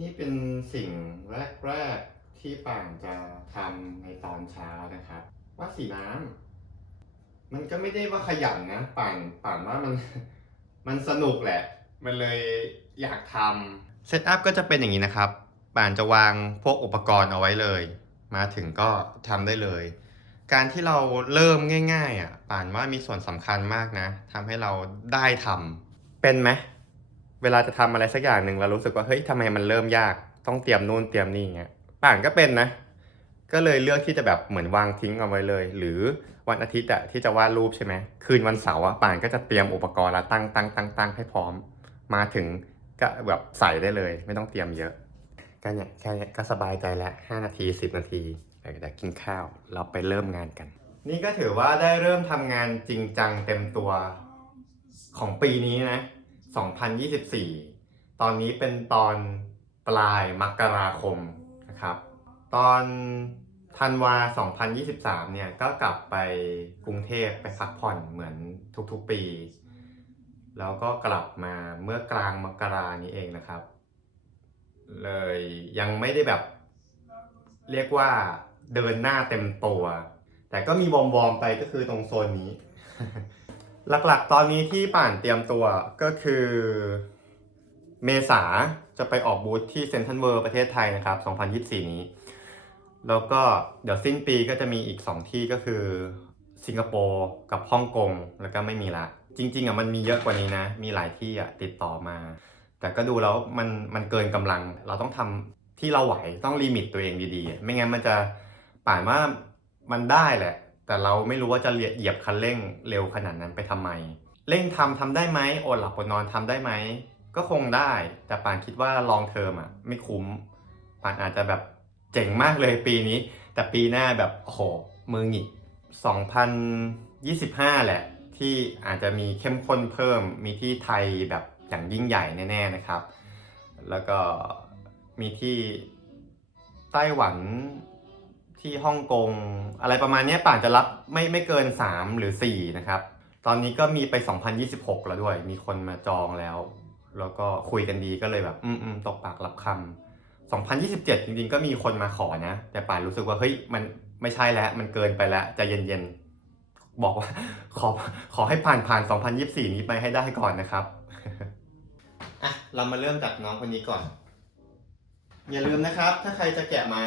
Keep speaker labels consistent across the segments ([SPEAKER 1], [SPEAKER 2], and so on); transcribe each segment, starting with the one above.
[SPEAKER 1] นี่เป็นสิ่งแรก ๆ ที่ป่านจะทำในตอนเช้านะครับ ว่าสีน้ำมันก็ไม่ได้ว่าขยันนะป่านป่านว่ามันมันสนุกแหละ มันเลยอยากทำเซตอัพก็จะเป็นอย่างนี้นะครับป่านจะวางพวกอุปกรณ์เอาไว้เลย มาถึงก็ทำได้เลย การที่เราเริ่มง่าย ๆ อะป่านว่ามีส่วนสำคัญมากนะทำให้เราได้ทำเป็นไหม เวลาจะทำอะไรสักอย่างหนึ่งเรารู้สึกว่าเฮ้ยทำไมมันเริ่มยากต้องเตรียมนู่นเตรียมนี่เงี้ยป่านก็เป็นนะ ก็เลยเลือกที่จะแบบเหมือนวางทิ้งเอาไว้เลย หรือวันอาทิตย์อะที่จะวาดรูปใช่ไหมคืนวันเสาร์อะป่านก็จะเตรียมอุปกรณ์แล้วตั้งตั้งตั้งตั้งให้พร้อม มาถึงก็แบบใส่ได้เลย ไม่ต้องเตรียมเยอะก็เนี่ยแค่นี้ก็สบายใจแล้ว5นาที 10 นาทีเดี๋ยวกินข้าวเราไปเริ่มงานกัน นี่ก็ถือว่าได้เริ่มทำงานจริงจังเต็มตัวของปีนี้นะ 2024 ตอนนี้เป็นตอนปลายมกราคมนะครับ ตอนธันวา 2023 เนี่ยก็กลับไปกรุงเทพไปพักผ่อนเหมือนทุกๆปี แล้วก็กลับมาเมื่อกลางมกรานี้เองนะครับ เลยยังไม่ได้แบบเรียกว่าเดินหน้าเต็มตัว แต่ก็มีวอมวอมๆไปก็คือตรงโซนนี้ หลักๆ ตอนนี้ที่ป่านเตรียมตัวก็คือ เมษาจะไปออกบูธที่เซ n นทรัลเวิร์ประเทศไทยนะครับ 2024 นี้ แล้วก็เดี๋ยวสิ้นปีก็จะมีอีก 2 ที่ก็คือสิงคโปร์กับฮ่องกงแล้วก็ไม่มีละ จริง ๆอะมันมีเยอะกว่านี้นะ มีหลายที่อะติดต่อมา แต่ก็ดูแล้วมันมันเกินกำลัง เราต้องทำที่เราไหวต้องลิมิตตัวเองดีๆ ไม่งั้นมันจะป่านว่ามันได้แหละ แต่เราไม่รู้ว่าจะเหยียบคันเร่งเร็วขนาดนั้นไปทำไม เร่งทำทำได้ไหมอดหลับอดนอนทำได้ไหม ก็คงได้ แต่ปานคิดว่าลองเทอมอะไม่คุ้มปานอาจจะแบบเจ๋งมากเลยปีนี้ แต่ปีหน้าแบบโอ้โหมือหงิก2025 แหละ ที่อาจจะมีเข้มข้นเพิ่มมีที่ไทยแบบอย่างยิ่งใหญ่แน่ ๆนะครับ แล้วก็มีที่ไต้หวัน ที่ฮ่องกงอะไรประมาณนี้ป่านจะรับไม่ไม่เกิน 3 หรือ 4 นะครับ ตอนนี้ก็มีไป 2026 แล้วด้วย มีคนมาจองแล้ว แล้วก็คุยกันดีก็เลยแบบ อืมอืมตกปากรับคำ2027 จริงๆ ก็มีคนมาขอนะ แต่ป่านรู้สึกว่า เฮ้ย มันไม่ใช่แล้ว มันเกินไปแล้วจะเย็นๆ บอกว่าขอขอให้ผ่านผ่าน 2024 นี้ไปให้ได้ก่อนนะครับอะเรามาเริ่มจากน้องคนนี้ก่อน อย่าลืมนะครับ ถ้าใครจะแกะไม้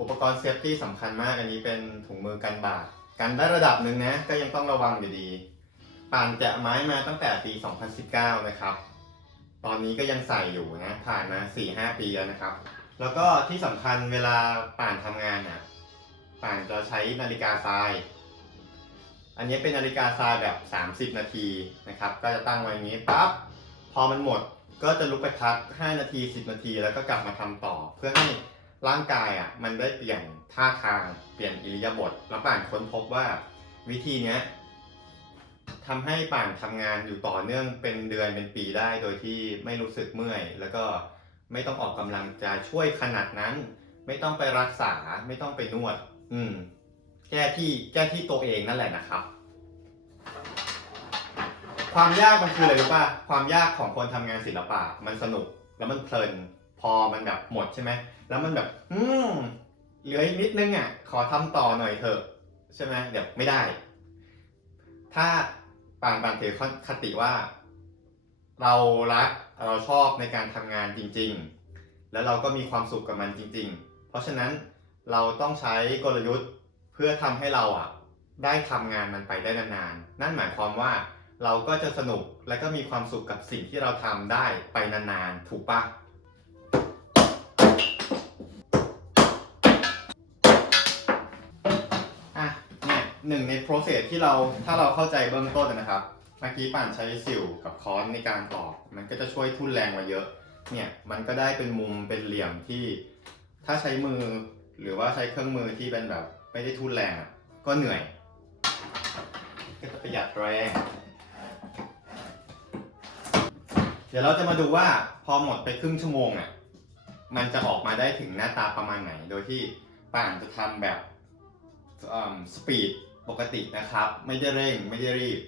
[SPEAKER 1] อุปกรณ์เซฟตี้สำคัญมากอันนี้เป็นถุงมือกันบาดกันได้ระดับหนึ่งนะ ก็ยังต้องระวังอยู่ดีป่านแกะไม้มาตั้งแต่ปี 2019 นะครับ ตอนนี้ก็ยังใส่อยู่นะ ผ่านมา 4-5 ปีแล้วนะครับ แล้วก็ที่สำคัญเวลาป่านทำงานน่ะป่านจะใช้นาฬิกาทราย อันนี้เป็นนาฬิกาทรายแบบ 30 นาทีนะครับ ก็จะตั้งไว้อย่างนี้ปั๊บพอมันหมดก็จะลุกไปพัก 5 นาที 10 นาที แล้วก็กลับมาทำต่อเพื่อให้ ร่างกายอะมันได้เปลี่ยนท่าทางเปลี่ยนอิริยาบถแล้วป่านค้นพบว่าวิธีเนี้ยทำให้ป่านทำงานอยู่ต่อเนื่องเป็นเดือนเป็นปีได้โดยที่ไม่รู้สึกเมื่อย แล้วก็ไม่ต้องออกกำลังจะช่วยขนาดนั้น ไม่ต้องไปรักษาไม่ต้องไปนวด อืม แก้ที่แก้ที่ตัวเองนั่นแหละนะครับ ความยากมันคืออะไรรู้ป่ะความยากของคนทำงานศิลปะ มันสนุกแล้วมันเพลิน อมันแบบหมดใช่ไหมแล้วมันแบบ อืมเหลืออีกนิดนึงอะ ขอทำต่อหน่อยเถอะ ใช่ไหมเดี๋ยวไม่ได้ ถ้าปานป่านถือคติว่า เรารักเราชอบในการทำงานจริง ๆ แล้วเราก็มีความสุขกับมันจริง ๆ เพราะฉะนั้นเราต้องใช้กลยุทธ์เพื่อทำให้เราอะ ได้ทำงานมันไปได้นานๆ นั่นหมายความว่าเราก็จะสนุกและก็มีความสุขกับสิ่งที่เราทำได้ไปนานๆ ถูกปะ่ะ หนึ่งใน process ที่เราถ้าเราเข้าใจเบื้องต้นนะครับเมื่อกี้ป่านใช้สิวกับค้อนในการตอกมันก็จะช่วยทุ่นแรงมาเยอะ เนี่ยมันก็ได้เป็นมุมเป็นเหลี่ยมที่ถ้าใช้มือหรือว่าใช้เครื่องมือที่เป็นแบบไม่ได้ทุ่นแรงก็เหนื่อย ก็จะประหยัดแรง เดี๋ยวเราจะมาดูว่าพอหมดไปครึ่งชั่วโมงอะมันจะออกมาได้ถึงหน้าตาประมาณไหน โดยที่ป่านจะทำแบบสปีด ปกตินะครับ ไม่ได้เร่งไม่ได้รีบ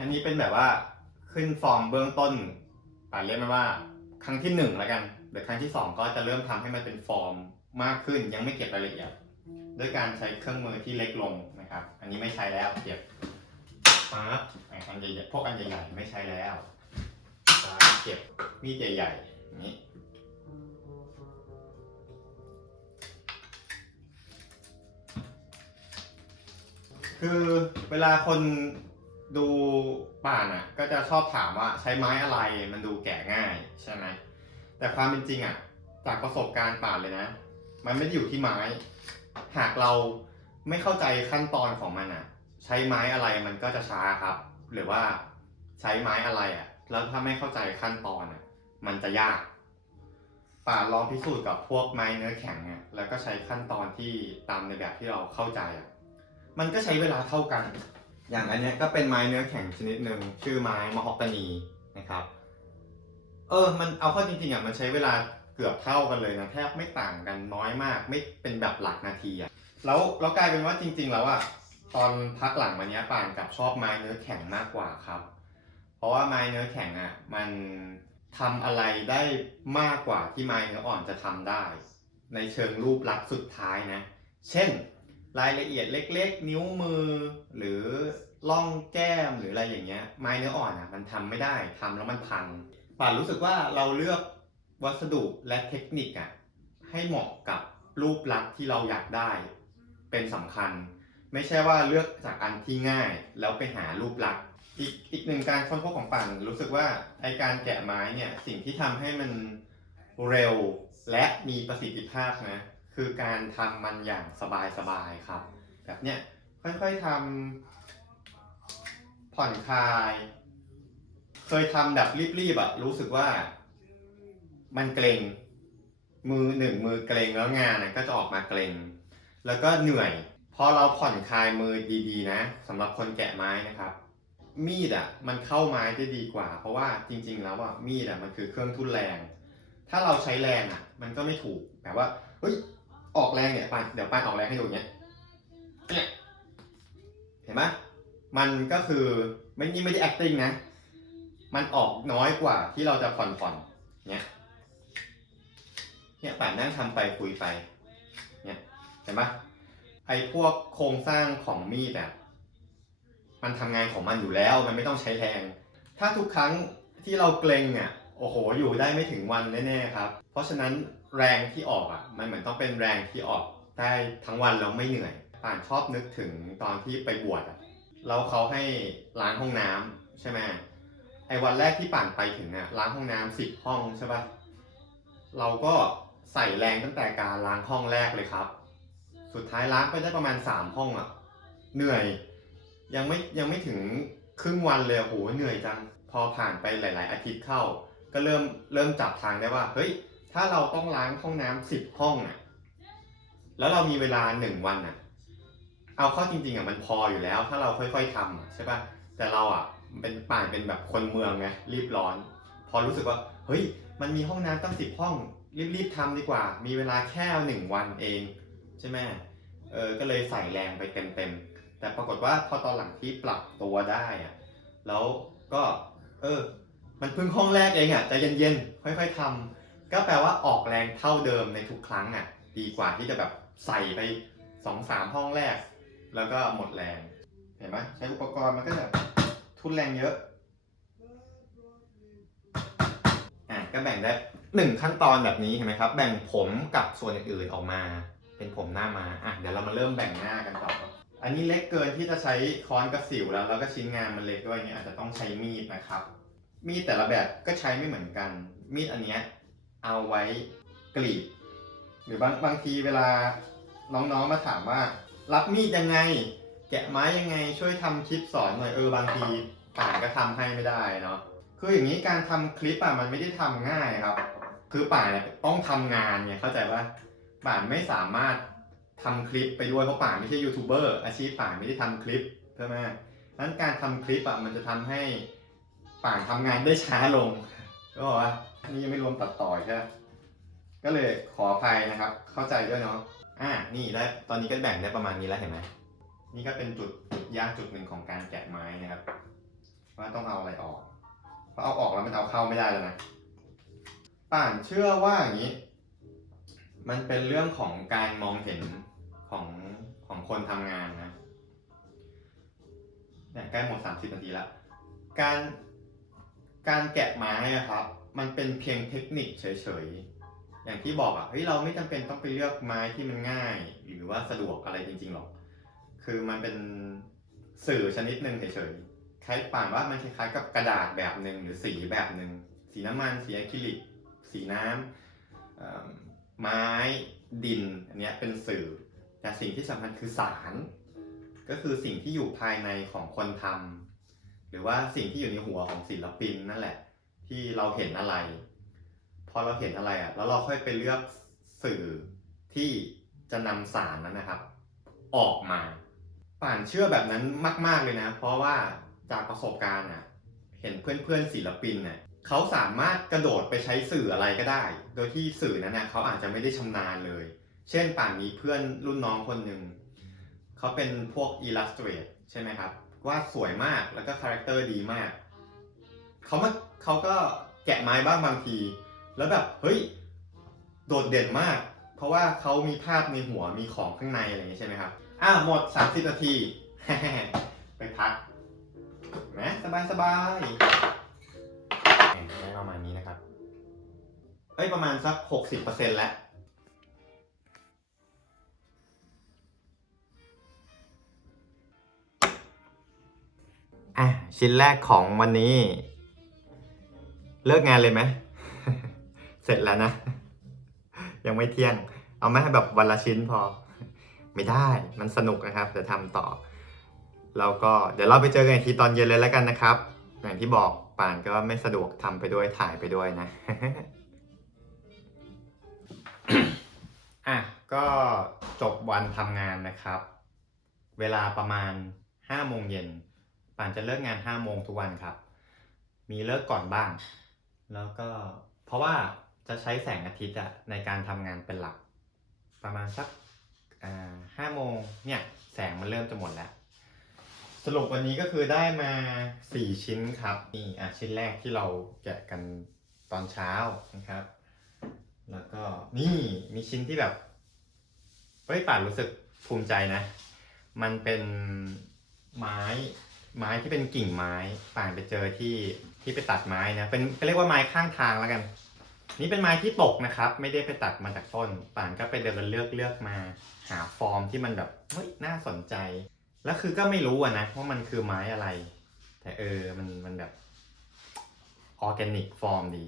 [SPEAKER 1] อันนี้เป็นแบบว่าขึ้นฟอร์มเบื้องต้นป่าเรียกมันว่า ครั้งที่หนึ่งแล้วกัน เดี๋ยวครั้งที่สองก็จะเริ่มทำให้มันเป็นฟอร์มมากขึ้นยังไม่เก็บรายละเอียด ด้วยการใช้เครื่องมือที่เล็กลงนะ ครับ อันนี้ไม่ใช้แล้วเก็บปั๊บอะอันใหญ่ๆพวกอันใหญ่ๆไม่ใช้แล้วปั๊บเก็บมีดใหญ่ๆอย่างนี้คือเวลาคนดูป่านอะ ก็จะชอบถามว่าใช้ไม้อะไรมันดูแกะง่ายใช่ไหมแต่ความเป็นจริงอะ จากประสบการณ์ป่านเลยนะ มันไม่ได้อยู่ที่ไม้ หากเรา ไม่เข้าใจขั้นตอนของมันอะ ใช้ไม้อะไรมันก็จะช้าครับ หรือว่าใช้ไม้อะไรอะ แล้วถ้าไม่เข้าใจขั้นตอนอะ มันจะยากป่าลองพิสูจน์กับพวกไม้เนื้อแข็งอะแล้วก็ใช้ขั้นตอนที่ตามในแบบที่เราเข้าใจอะมันก็ใช้เวลาเท่ากัน อย่างอันเนี้ยก็เป็นไม้เนื้อแข็งชนิดหนึ่งชื่อไม้มอฮอกกานีนะครับ เออ มันเอาเข้าจริงๆอะมันใช้เวลาเกือบเท่ากันเลยนะแทบไม่ต่างกันน้อยมาก ไม่เป็นแบบหลักนาทีอะ แล้วแล้วกลายเป็นว่าจริง ๆ แล้วอะตอนพักหลังมาเนี้ยป่านกับชอบไม้เนื้อแข็งมากกว่าครับ เพราะว่าไม้เนื้อแข็งอะมันทำอะไรได้มากกว่าที่ไม้เนื้ออ่อนจะทำได้ ในเชิงรูปลักษณ์สุดท้ายนะ เช่น รายละเอียดเล็ก ๆ นิ้วมือ หรือล่องแก้มหรืออะไรอย่างเงี้ย ไม้เนื้ออ่อนอะมันทำไม่ได้ทำแล้วมันพังป่านรู้สึกว่าเราเลือกวัสดุและเทคนิคอะให้เหมาะกับรูปลักษณ์ที่เราอยากได้ เป็นสำคัญ ไม่ใช่ว่าเลือกจากอันที่ง่ายแล้วไปหารูปลักษณ์อีกอีกหนึ่งการค้นพบของป่านรู้สึกว่าไอการแกะไม้เนี่ยสิ่งที่ทำให้มันเร็วและมีประสิทธิภาพนะคือการทำมันอย่างสบายๆครับ แบบเนี้ยค่อยๆทำผ่อนคลาย เคยทำแบบรีบๆอะรู้สึกว่า มันเกรงมือหนึ่งมือเกรงแล้วงานนะก็จะออกมาเกรง แล้วก็เหนื่อย พอเราผ่อนคลายมือดีๆ นะสำหรับคนแกะไม้นะครับ มีดอะมันเข้าไม้ได้ดีกว่า เพราะว่าจริง ๆ แล้วอะมีดอะมันคือเครื่องทุ่นแรง ถ้าเราใช้แรงอะ มันก็ไม่ถูกแบบว่าเฮ้ยออกแรงเนี่ยปานเดี๋ยวปานออกแรงให้ดูอย่างเงี้ยเนี่ยเห็นไหมมันก็คือไม่นี่ไม่ได้ acting นะ มันออกน้อยกว่าที่เราจะผ่อนผ่อนๆเนี่ยเนี่ยป่านนั่งทำไปคุยไป เนี่ยเห็นปะไอ้พวกโครงสร้างของมีดอะมันทำงานของมันอยู่แล้ว มันไม่ต้องใช้แรง ถ้าทุกครั้งที่เราเกรงอะโอ้โหอยู่ได้ไม่ถึงวันแน่ๆครับ เพราะฉะนั้นแรงที่ออกอะมันเหมือนต้องเป็นแรงที่ออกได้ทั้งวันแล้วไม่เหนื่อยป่านชอบนึกถึงตอนที่ไปบวชอะแล้วเขาให้ล้างห้องน้ำใช่ไหมไอ้วันแรกที่ป่านไปถึงอะล้างห้องน้ำสิบห้องใช่ปะเราก็ใส่แรงตั้งแต่การล้างห้องแรกเลยครับ สุดท้ายล้างไปได้ประมาณสามห้องอะ เหนื่อย ยังไม่ยังไม่ถึงครึ่งวันเลยโอ้โหเหนื่อยจัง พอผ่านไปหลาย ๆ อาทิตย์เข้า ก็เริ่มเริ่มจับทางได้ว่า เฮ้ย ถ้าเราต้องล้างห้องน้ำสิบห้องอะ แล้วเรามีเวลาหนึ่งวันอะ เอาเข้าจริง ๆอะมันพออยู่แล้ว ถ้าเราค่อย ๆทำอะใช่ปะแต่เราอะเป็นป่านเป็นแบบคนเมืองไงรีบร้อน พอรู้สึกว่า เฮ้ย มันมีห้องน้ำตั้งสิบห้องรีบๆทำดีกว่า มีเวลาแค่หนึ่งวันเอง ใช่ไหม เออก็เลยใส่แรงไปเต็มๆ แต่ปรากฏว่าพอตอนหลังที่ปรับตัวได้อะแล้วก็เออ มันเพิ่งห้องแรกเองอะใจเย็นๆ ค่อยๆทำก็แปลว่าออกแรงเท่าเดิมในทุกครั้งอะดีกว่าที่จะแบบใส่ไปสองสามห้องแรก แล้วก็หมดแรง เห็นไหมใช้อุปกรณ์มันก็จะทุนแรงเยอะอะก็แบ่งได้หนึ่งขั้นตอนแบบนี้เห็นไหมครับ แบ่งผมกับส่วนอื่นๆออกมา เป็นผมหน้ามาอะเดี๋ยวเรามาเริ่มแบ่งหน้ากันต่อ อันนี้เล็กเกินที่จะใช้ค้อนกับสิวแล้วแล้วก็ชิ้นงานมันเล็กด้วยเนี่ยอาจจะต้องใช้มีดนะครับ มีดแต่ละแบบก็ใช้ไม่เหมือนกัน มีดอันเนี้ยเอาไว้กรีด หรือบางบางทีเวลาน้องๆมาถามว่า รับมีดยังไง แกะไม้ยังไงช่วยทำคลิปสอนหน่อยเออบางทีป่านก็ทำให้ไม่ได้เนาะคืออย่างนี้การทำคลิปอะมันไม่ได้ทำง่ายครับ คือป่านเนี่ยต้องทำงานเนี่ยเข้าใจว่า ป่านไม่สามารถทำคลิปไปด้วยเพราะป่านไม่ใช่ยูทูบเบอร์อาชีพป่านไม่ได้ทำคลิปใช่ไหมดังนั้นการทำคลิปอะมันจะทำให้ป่านทำงานได้ช้าลงก็บอกว่านี่ยังไม่รวมตัดต่อใช่ไหมก็เลยขออภัยนะครับ เข้าใจด้วยเนาะอ่านี่ได้ตอนนี้ก็แบ่งได้ประมาณนี้แล้วเห็นไหมนี่ก็เป็นจุดจุดยากจุดหนึ่งของการแกะไม้นะครับ ว่าต้องเอาอะไรออกเพราะเอาออกแล้วมันเอาเข้าไม่ได้แล้วนะป่านเชื่อว่าอย่างนี้ มันเป็นเรื่องของการมองเห็นของของคนทำงานนะเนี่ยใกล้หมด 30 นาทีล้วการการแกะไม้อะครับ มันเป็นเพียงเทคนิคเฉยๆ อย่างที่บอกอะเฮ้ยเราไม่จำเป็นต้องไปเลือกไม้ที่มันง่าย หรือว่าสะดวกอะไรจริงๆหรอก คือมันเป็นสื่อชนิดหนึ่งเฉยๆคล้ายป่านว่ามันคล้ายๆกับกระดาษแบบหนึ่งหรือสีแบบหนึ่งสีน้ำมันสีอะคริลิก สีน้ำ ไม้ดินอันนี้เป็นสื่อ แต่สิ่งที่สำคัญคือสาร ก็คือสิ่งที่อยู่ภายในของคนทำหรือว่าสิ่งที่อยู่ในหัวของศิลปินนั่นแหละ ที่เราเห็นอะไร พอเราเห็นอะไรอะแล้วเราค่อยไปเลือกสื่อที่จะนำสารนั้นนะครับ ออกมาป่านเชื่อแบบนั้นมาก ๆเลยนะ เพราะว่าจากประสบการณ์อะเห็นเพื่อนๆศิลปินเนี่ย เขาสามารถกระโดดไปใช้สื่ออะไรก็ได้ โดยที่สื่อนั้นนะเขาอาจจะไม่ได้ชำนาญเลย เช่นป่านมีเพื่อนรุ่นน้องคนหนึ่งเขาเป็นพวก Illustrate ใช่ไหมครับวาดสวยมากแล้วก็คาแรคเตอร์ดีมากเขามาเขาก็แกะไม้บ้างบางที แล้วแบบเฮ้ยโดดเด่นมาก เพราะว่าเขามีภาพในหัวมีของข้างในอะไรอย่างนี้ใช่ไหมครับอ้าวหมด 30 นาที ไปพักแหมสบายสบาย ได้ประมาณนี้นะครับ เอ้ยประมาณสัก60%แล้วอะชิ้นแรกของวันนี้ เลิกงานเลยไหม เสร็จแล้วนะ ยังไม่เที่ยง เอาไหมแบบวันละชิ้นพอ ไม่ได้มันสนุกนะครับเดี๋ยวทำต่อ แล้วก็เดี๋ยวเราไปเจอกันอีกทีตอนเย็นเลยแล้วกันนะครับ อย่างที่บอก ปานก็ไม่สะดวกทำไปด้วยถ่ายไปด้วยนะ อะ ก็จบวันทำงานนะครับ เวลาประมาณ5โมงเย็นป่านจะเลิกงาน5โมงทุกวันครับ มีเลิกก่อนบ้าง แล้วก็เพราะว่าจะใช้แสงอาทิตย์อะในการทำงานเป็นหลัก ประมาณสักอ่าห้าโมงเนี่ย แสงมันเริ่มจะหมดแล้ว สรุปวันนี้ก็คือได้มา 4 ชิ้นครับ นี่อะชิ้นแรกที่เราแกะกันตอนเช้านะครับ แล้วก็นี่มีชิ้นที่แบบเฮ้ยป่านรู้สึกภูมิใจนะ มันเป็นไม้ไม้ที่เป็นกิ่งไม้ป่านไปเจอที่ที่ไปตัดไม้นะเป็นเรียกว่าไม้ข้างทางแล้วกัน นี่เป็นไม้ที่ตกนะครับ ไม่ได้ไปตัดมาจากต้นป่านก็ไปเดินเลือกเลือกมา หาฟอร์มที่มันแบบเฮ้ยน่าสนใจ แล้วคือก็ไม่รู้อะนะว่ามันคือไม้อะไร แต่เออมันมันแบบออร์แกนิกฟอร์มดี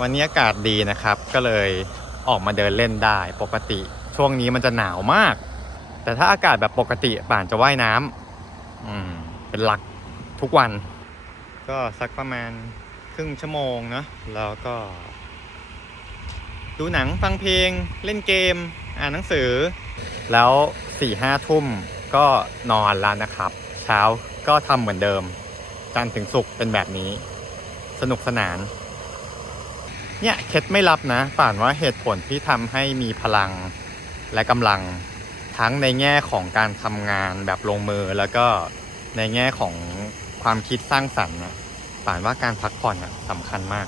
[SPEAKER 1] วันนี้อากาศดีนะครับ ก็เลยออกมาเดินเล่นได้ปกติ ช่วงนี้มันจะหนาวมาก แต่ถ้าอากาศแบบปกติป่านจะว่ายน้ำอืมเป็นหลักทุกวัน ก็สักประมาณครึ่งชั่วโมงเนะแล้วก็ ดูหนังฟังเพลง เล่นเกม อ่านหนังสือ แล้วสี่ห้าทุ่มก็นอนแล้วนะครับ เช้าก็ทำเหมือนเดิม จันทร์ถึงศุกร์เป็นแบบนี้ สนุกสนาน เนี่ยเคล็ดไม่ลับนะป่านว่าเหตุผลที่ทำให้มีพลังและกำลังทั้งในแง่ของการทำงานแบบลงมือแล้วก็ในแง่ของความคิดสร้างสรรค์นะป่านว่าการพักผ่อนนะสำคัญมาก